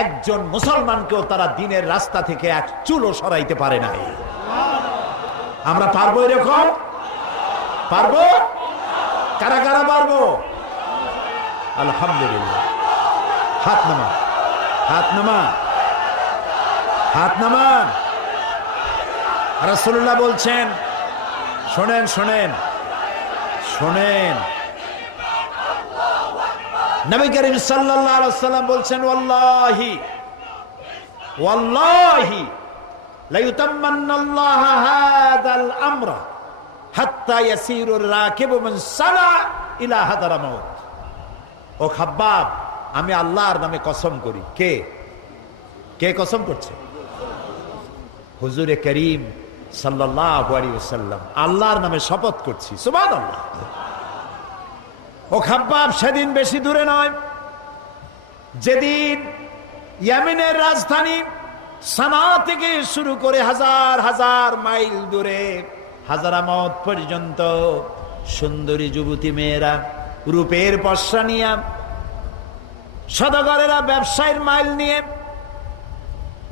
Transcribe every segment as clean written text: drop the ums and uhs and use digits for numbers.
একজন মুসলমানকেও তারা দিনের রাস্তা থেকে এক চুলও সরাইতে পারে নাই। আমরা পারবো এরকম? পারবো? কারা কারা পারবো? আলহামদুলিল্লাহ। হাত নামান, হাত নামান, হাত নামান। রাসূলুল্লাহ বলছেন, শোনেন শোনেন শোনেন, নবী করিম সাল্লাল্লাহু আলাইহি ওয়াসাল্লাম বলছেন, ওয়াল্লাহি ওয়াল্লাহি লা ইউতাম্মান্নাল্লাহু হাযাল আমরা হাত্তা ইয়াসিরুর রাকিবু মিন সানা ইলা হাদারামাউত। ও খাব্বাব, আমি আল্লাহর নামে কসম করি। কে কে কসম করছে? হুজুরে করিম সাল্লাল্লাহু আলাইহি ওয়াসাল্লাম আল্লাহর নামে শপথ করছি। সুবহানাল্লাহ। ও খাব্বাব, সেদিন বেশি দূরে নয়, যেদিন ইয়েমেনের রাজধানী সানা থেকে শুরু করে হাজার হাজার মাইল দূরে হাজারামত পর্যন্ত সুন্দরী যুবতী মেয়েরা রূপের পসরা নিয়ে, সদাগরেরা ব্যবসায়ের মাইল নিয়ে,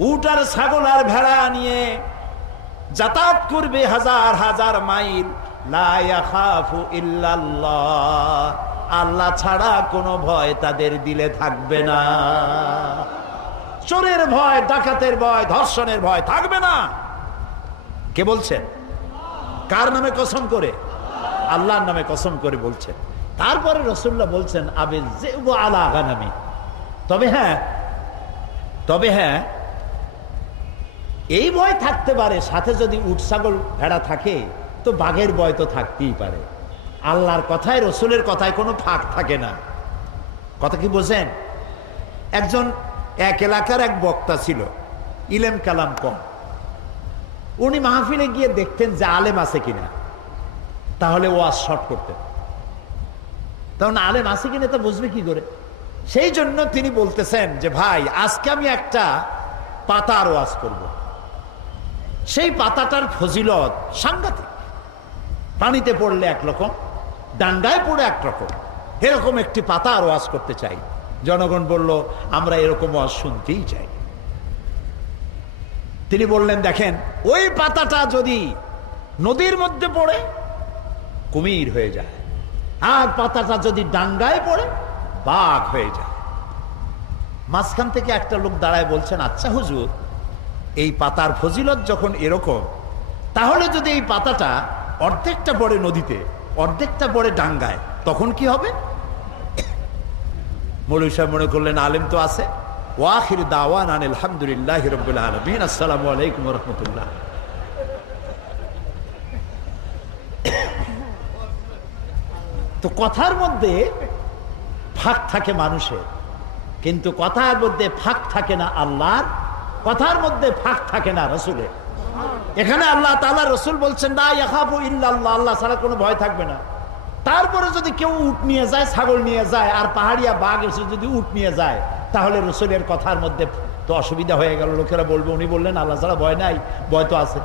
উট আর ছাগল আর ভেড়া নিয়ে যাতায়াত করবে হাজার হাজার মাইল। লা ইয়াখাফু ইল্লাল্লাহ, আল্লাহ ছাড়া কোনো ভয় তাদের দিলে থাকবে না। চোরের ভয়, ডাকাতের ভয়, ধর্ষণের ভয় থাকবে না। কে বলছেন? কার নামে কসম করে? আল্লাহর নামে কসম করে বলছেন। তারপরে রাসূলুল্লাহ বলছেন, আবিল যিবু আলা গানামি, তবে হ্যাঁ এই ভয় থাকতে পারে, সাথে যদি উট ছাগল ভেড়া থাকে তো বাঘের ভয় তো থাকতেই পারে। আল্লাহর কথায়, রসুলের কথায় কোনো ফাঁক থাকে না। কথা কি বোঝেন? একজন এক এলাকার এক বক্তা ছিল, ইলেম কালাম কম। উনি মাহফিলে গিয়ে দেখতেন যে আলেম আছে কিনা, তাহলে ওয়াজ শর্ট করতেন। তখন আলেম আছে কিনা তা বুঝবে কি করে? সেই জন্য তিনি বলতেছেন যে, ভাই আজকে আমি একটা পাতার ওয়াজ করব। সেই পাতাটার ফজিলত সাংঘাতিক। পানিতে পড়লে একরকম, ডান্ডায় পড়ে একরকম, এরকম একটি পাতার ওয়াজ করতে চাই। জনগণ বলল, আমরা এরকম ওয়াজ শুনতেই চাই। তিনি বললেন, দেখেন ওই পাতাটা যদি নদীর মধ্যে পড়ে কুমির হয়ে যায়, আর পাতাটা যদি ডাঙ্গায় পড়ে বাঘ হয়ে যায়। মাঝখান থেকে একটা লোক দাঁড়ায় বলছেন, আচ্ছা হুজুর, এই পাতার ফজিলত যখন এরকম, তাহলে যদি এই পাতাটা অর্ধেকটা পড়ে নদীতে, অর্ধেকটা পড়ে ডাঙ্গায়, তখন কি হবে? মৌলভী সাহেব মনে করলেন আলেম তো আছে। ওয়াখির দাওয়ানা আনিল হামদুলিল্লাহি রাব্বিল আলামিন, আসসালামু আলাইকুম ওয়া রাহমাতুল্লাহ। তো কথার মধ্যে ফাঁক থাকে মানুষের, কিন্তু কথার মধ্যে ফাঁক থাকে না আল্লাহর, কথার মধ্যে ফাঁক থাকে না রসুলের। এখানে আল্লাহ তাআলা, রসুল বলছেন, লা ইয়াখাফু ইল্লাল্লাহ, আল্লাহ ছাড়া কোনো ভয় থাকবে না। তারপরে যদি কেউ উট নিয়ে যায়, ছাগল নিয়ে যায়, আর পাহাড়িয়া বাঘ এসে যদি উট নিয়ে যায়, তাহলে রসুলের কথার মধ্যে তো অসুবিধা হয়ে গেল। লোকেরা বলবে, উনি বললেন আল্লাহ ছাড়া ভয় নাই, ভয় তো আছে।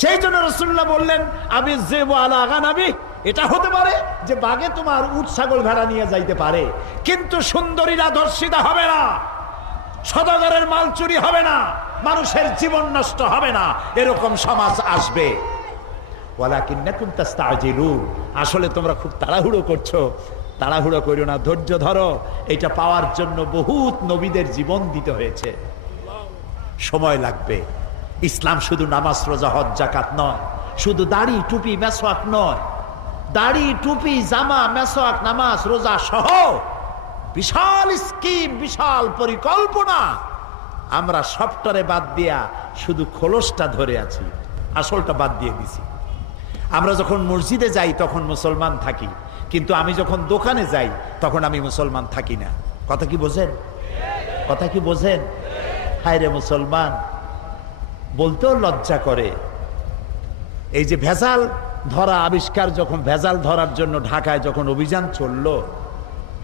সেই জন্য রাসূলুল্লাহ বললেন, আবি যিবু আলা গানামি, এটা হতে পারে যে বাঘে তোমার উট ছাগল ভেড়া নিয়ে যাইতে পারে, কিন্তু সুন্দরীরা ধর্ষিতা হবে না, সদাগরের মাল চুরি হবে না, মানুষের জীবন নষ্ট হবে না, এরকম সমাজ আসবে। ওয়ালাকিন্নাকুম তাস্তাজিলুন, আসলে তোমরা খুব তাড়াহুড়ো করছো। তাড়াহুড়ো করো না, ধৈর্য ধরো। এটা পাওয়ার জন্য বহুত নবীদের জীবন দিতে হয়েছে, সময় লাগবে। ইসলাম শুধু নামাজ, রোজা, হজ, যাকাত নয়, শুধু দাড়ি, টুপি, মেসওয়াক নয়। দাড়ি, টুপি, জামা, মেসওয়াক, নামাজ, রোজা সহ বিশাল স্কিম, বিশাল পরিকল্পনা। আমরা সবটারে বাদ দিয়া শুধু খোলসটা ধরে আছি, আসলটা বাদ দিয়ে দিছি। আমরা যখন মসজিদে যাই তখন মুসলমান থাকি, কিন্তু আমি যখন দোকানে যাই তখন আমি মুসলমান থাকি না। কথা কি বোঝেন? কথা কি বোঝেন? হায় রে মুসলমান, বলতেও লজ্জা করে। এই যে ভেজাল ধরা আবিষ্কার, যখন ভেজাল ধরার জন্য ঢাকায় যখন অভিযান চললো,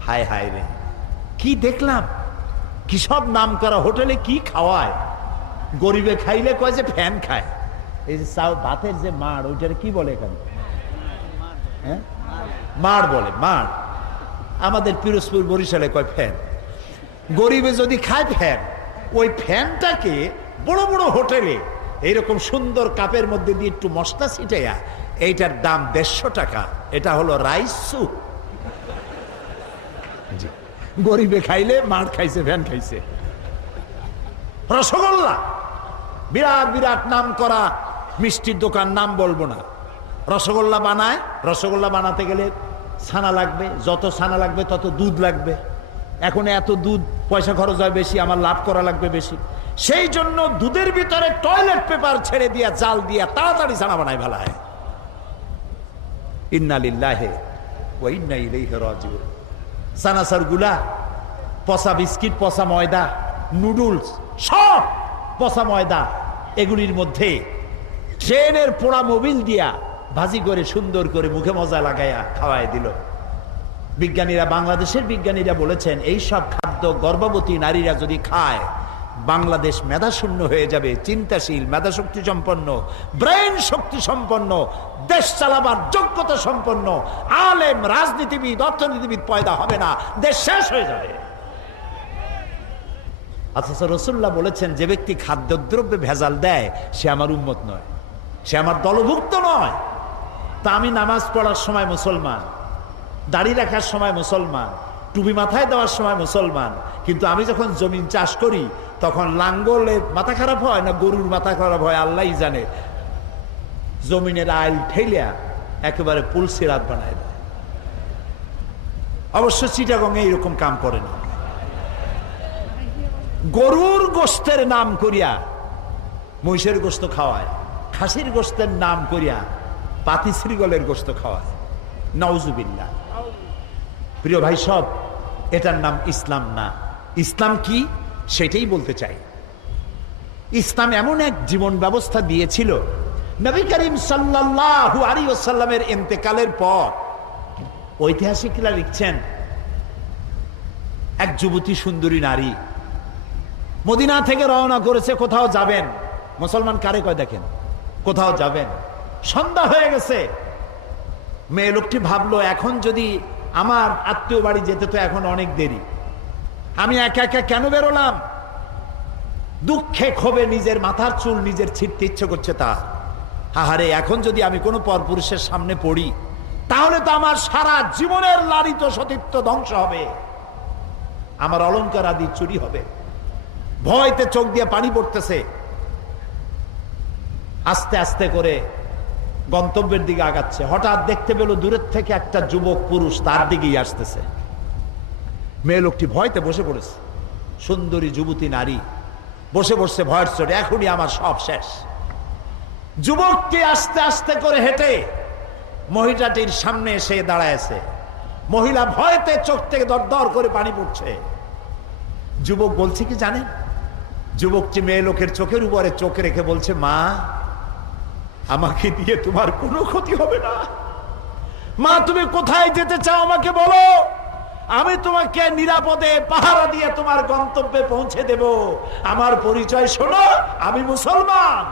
হায় হায় রে, কি দেখলাম! কি সব নাম করা হোটেলে কি খাওয়ায়! গরিবে খাইলে কয় যে ফ্যান খায়। এই যে ভাতের যে মাড়, ওইটার কি বলে এখানে? হ্যাঁ, মাড় বলে, মাড়। আমাদের পিরোজপুর, বরিশালে কয় ফ্যান। গরিবে যদি খায় ফ্যান, ওই ফ্যানটাকে বড় বড় হোটেলে এইরকম সুন্দর কাপের মধ্যে দিয়ে একটু মশলা ছিটাইয়া, এইটার দাম 150 টাকা। এটা হলো রাইস স্যুপ। গরিবে খাইলে মার খাইছে, ফ্যান খাইছে। রসগোল্লা, বিরাট বিরাট নাম করা মিষ্টির দোকান, নাম বলবো না। রসগোল্লা বানায়, রসগোল্লা বানাতে গেলে ছানা লাগবে, যত ছানা লাগবে তত দুধ লাগবে। এখন এত দুধ, পয়সা খরচ হয় বেশি, আমার লাভ করা লাগবে বেশি। সেই জন্য দুধের ভিতরে টয়লেট পেপার ছেড়ে দিয়া, জাল দিয়া তাড়াতাড়ি ছানা বানায় ফেলায়। ইন্না লিল্লাহি ওয়া ইন্না ইলাইহি রাজিউন। সানাসার গুলা, পচা বিস্কিট, পচা ময়দা, নুডলস, সব পচা ময়দা, এগুলির মধ্যে ট্রেনের পোড়া মোবিল দিয়া ভাজি করে সুন্দর করে মুখে মজা লাগাইয়া খাওয়াই দিল। বিজ্ঞানীরা, বাংলাদেশের বিজ্ঞানীরা বলেছেন এই সব খাদ্য গর্ভবতী নারীরা যদি খায়, বাংলাদেশ মেধাশূন্য হয়ে যাবে। চিন্তাশীল, মেধাশক্তি সম্পন্ন, ব্রেন শক্তি সম্পন্ন, দেশ চালাবার যোগ্যতা সম্পন্ন আলেম, রাজনীতিবিদ, অর্থনীতিবিদ পয়দা হবে না, দেশ শেষ হয়ে যাবে। অথচ রাসূলুল্লাহ বলেছেন, যে ব্যক্তি খাদ্যদ্রব্যে ভেজাল দেয় সে আমার উম্মত নয়, সে আমার দলভুক্ত নয়। তা আমি নামাজ পড়ার সময় মুসলমান, দাড়ি রাখার সময় মুসলমান, টুপি মাথায় দেওয়ার সময় মুসলমান, কিন্তু আমি যখন জমিন চাষ করি তখন লাঙ্গলের মাথা খারাপ হয় না গরুর মাথা খারাপ হয় আল্লাহই জানে, জমিনের আইল ঠেলিয়া একেবারে পুলসি রাত বানায় দেয়। অবশ্য চিটাগংয়ে এইরকম কাম করে না। গরুর গোস্তের নাম করিয়া মহিষের গোস্ত খাওয়ায়, খাসির গোস্তের নাম করিয়া পাতি শ্রীগলের গোস্ত খাওয়ায়। নাউজুবিল্লাহ। প্রিয় ভাই সব, এটার নাম ইসলাম না। ইসলাম কি সেটাই বলতে চাই। ইসলাম এমন এক জীবন ব্যবস্থা দিয়েছিল, নবী করিম সাল্লাল্লাহু আলাইহি ওয়াসাল্লামের ইন্তেকালের পর ঐতিহাসিকরা লিখছেন, এক যুবতী সুন্দরী নারী মদিনা থেকে রওনা করেছে, কোথাও যাবেন। মুসলমান কারে কয় দেখেন, কোথাও যাবেন, সন্ধ্যা হয়ে গেছে। মেয়ে লোকটি ভাবলো, এখন যদি আমার আত্মীয় বাড়ি যেতে তো এখন অনেক দেরি, আমি একা একা কেন বেরোলাম? দুঃখে ক্ষোভে নিজের মাথার চুল নিজের ছিঁড়তে ইচ্ছে করছে তার। আহারে, এখন যদি আমি কোনো পরপুরুষের সামনে পড়ি তাহলে তো আমার সারা জীবনের লালিত সতীত্ব ধ্বংস হবে, আমার অলংকার আদি চুরি হবে। ভয়তে চোখ দিয়ে পানি পড়তেছে। আস্তে আস্তে করে গন্তব্যের দিকে আগাচ্ছে। হঠাৎ দেখতে পেল দূরের থেকে একটা যুবক পুরুষ তার দিকেই আসতেছে। মেয়ে লোকটি ভয়তে বসে পড়েছে। সুন্দরী যুবতী নারী বসে বসে ভয়ের চোটে, এখনই আমার সব শেষ। যুবকটি আস্তে আস্তে করে হেঁটে মহিলাটির সামনে এসে দাঁড়ায়ছে। মহিলা ভয়তে চোখ থেকে দর দর করে পানি পড়ছে। যুবক বলছে কি জানেন? যুবকটি মেয়ে লোকের চোখের উপরে চোখ রেখে বলছে, মা, আমাকে দিয়ে তোমার কোনো ক্ষতি হবে না। মা, তুমি কোথায় যেতে চাও আমাকে বলো, আমি তোমাকে নিরাপদে পাহারা দিয়ে তোমার গন্তব্যে পৌঁছে দেব। আমার পরিচয় শোনো, আমি মুসলমান।